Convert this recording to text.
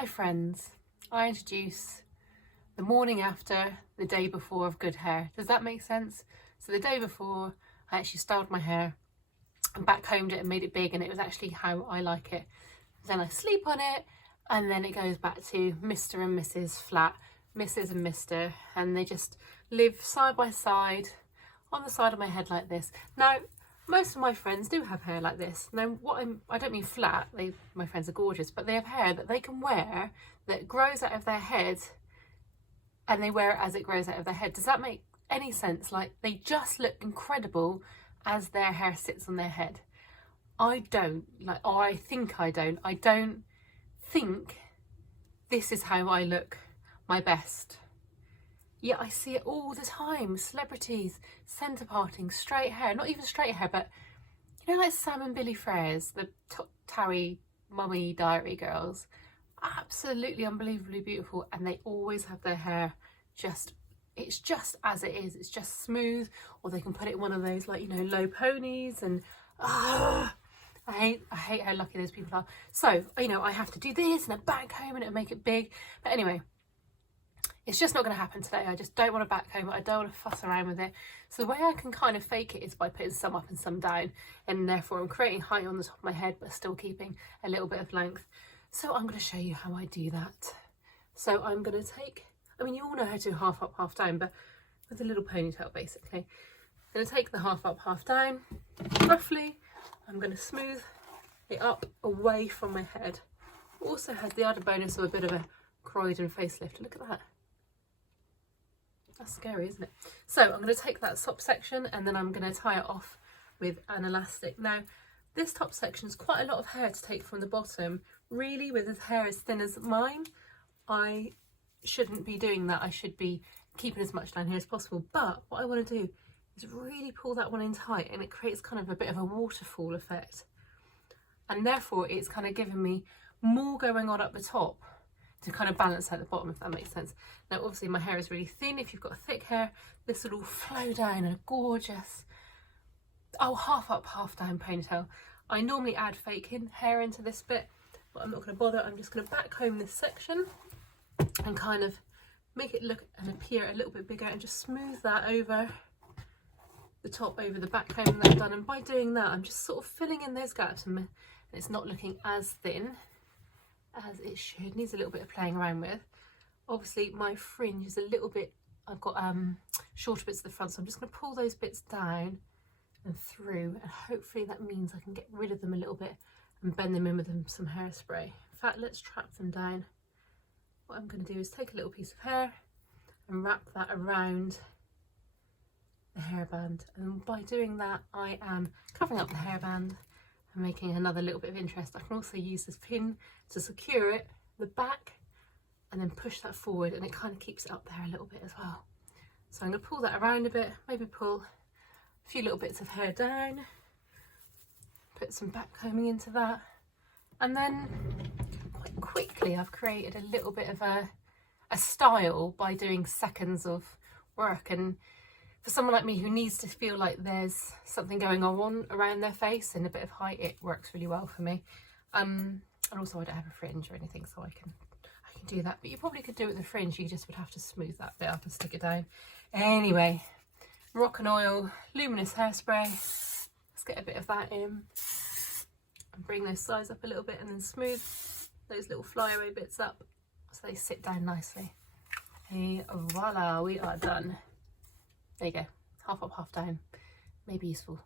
my friends, I introduce the morning after, the day before of good hair. Does that make sense? So the day before, I actually styled my hair and backcombed it and made it big, and it was actually how I like it. Then I sleep on it, and then it goes back to Mr. and Mrs. flat, Mrs. and Mr. and they just live side by side on the side of my head like this. Now, most of my friends do have hair like this. Now, I don't mean flat, my friends are gorgeous, but they have hair that they can wear that grows out of their head, and they wear it as it grows out of their head. Does that make any sense? Like, they just look incredible as their hair sits on their head. I don't, or I think I don't think this is how I look my best. Yeah, I see it all the time. Celebrities, centre parting, straight hair, not even straight hair, but you know, like Sam and Billy Freres, the Tarry Mummy Diary girls, absolutely unbelievably beautiful, and they always have their hair it's just as it is, it's just smooth, or they can put it in one of those, like, you know, low ponies, and I hate how lucky those people are. So, you know, I have to do this and a back comb and it'll make it big. But anyway, it's just not going to happen today. I just don't want to back comb it. I don't want to fuss around with it. So the way I can kind of fake it is by putting some up and some down, and therefore I'm creating height on the top of my head but still keeping a little bit of length. So I'm going to show you how I do that. So I'm going to take, I mean, you all know how to do half up, half down, but with a little ponytail basically. I'm going to take the half up, half down, roughly. I'm going to smooth it up away from my head. Also has the added bonus of a bit of a Croydon facelift. Look at that. That's scary, isn't it? So I'm going to take that top section and then I'm going to tie it off with an elastic. Now, this top section is quite a lot of hair to take from the bottom. Really, with his hair as thin as mine, I shouldn't be doing that. I should be keeping as much down here as possible. But what I want to do is really pull that one in tight, and it creates kind of a bit of a waterfall effect. And therefore it's kind of giving me more going on up the top to kind of balance out the bottom, if that makes sense. Now, obviously my hair is really thin. If you've got thick hair, this will all flow down in a gorgeous, half up, half down ponytail. I normally add fake hair into this bit, but I'm not going to bother. I'm just going to back comb this section and kind of make it look and appear a little bit bigger, and just smooth that over the top, over the back comb that I've done. And by doing that, I'm just sort of filling in those gaps, and it's not looking as thin as it should. Needs a little bit of playing around with. Obviously my fringe is a little bit, I've got shorter bits at the front, so I'm just going to pull those bits down and through, and hopefully that means I can get rid of them a little bit and bend them in with some hairspray. In fact, let's trap them down. What I'm going to do is take a little piece of hair and wrap that around the hairband, and by doing that I am covering up the hairband and making another little bit of interest. I can also use this pin to secure it, the back, and then push that forward, and it kind of keeps it up there a little bit as well. So I'm going to pull that around a bit, maybe pull a few little bits of hair down, put some back combing into that, and then quite quickly I've created a little bit of a style by doing seconds of work. And for someone like me who needs to feel like there's something going on around their face and a bit of height, it works really well for me. And also I don't have a fringe or anything, so I can do that. But you probably could do it with a fringe. You just would have to smooth that bit up and stick it down. Anyway, Rock and Oil luminous hairspray. Let's get a bit of that in and bring those sides up a little bit, and then smooth those little flyaway bits up so they sit down nicely. Et voila, we are done. There you go, half up, half down. Maybe useful